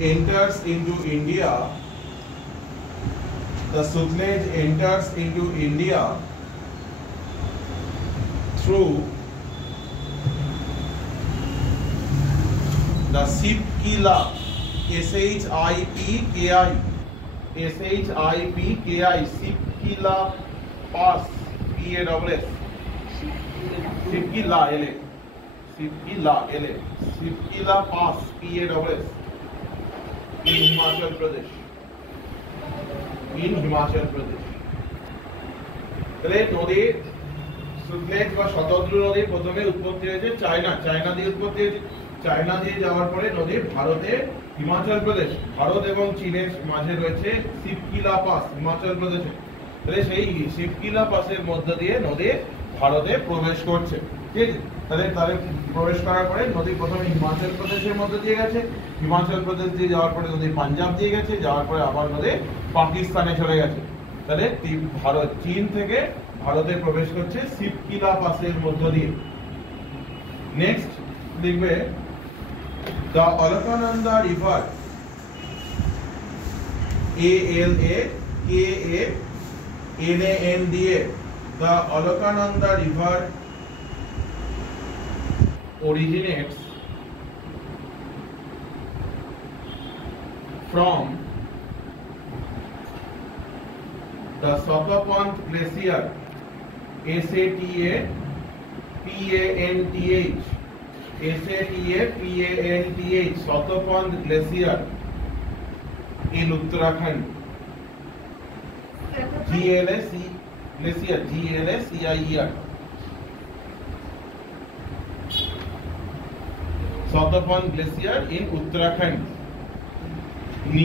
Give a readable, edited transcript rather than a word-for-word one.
enters into India, the Sutlej enters into India through the Shipkila, Shipki, Shipkila Pass, PASS, Shipkila, Shipkila Pass, PASS, in Himachal Pradesh. তাহলে নদীর সুতলেজ বা শতদ্রু নদী প্রথমে উৎপত্তি হয়েছে চায়না দিয়ে উৎপত্তি হয়েছে। চায়না দিয়ে যাওয়ার পরে নদী ভারতে হিমাচল প্রদেশ, ভারত এবং চীনের মাঝে রয়েছে শিবকিলা পাস হিমাচল প্রদেশে। তাহলে সেই শিবকিলা পাসের মধ্য দিয়ে নদী ভারতে প্রবেশ করছে, ঠিক আছে? তাহলে প্রবেশ করার পরে নদী প্রথমে হিমাচল প্রদেশের মধ্যে দিয়ে গেছে, হিমাচল প্রদেশ দিয়ে যাওয়ার পরে নদী পাঞ্জাব দিয়ে গেছে, যাওয়ার পরে আবার নদী পাকিস্তানে চলে গেছে। তাহলে ভারত চীন থেকে ভারতে প্রবেশ করছে শিবকিলা পাসের মধ্য দিয়ে। নেক্সট লিখবে the Alaknanda river, ALAKANANDA, the Alaknanda river originates from the Satapant glacier, SATAPANTH, Satapant glacier in Uttarakhand. GLACIER, Satapant glacier in Uttarakhand.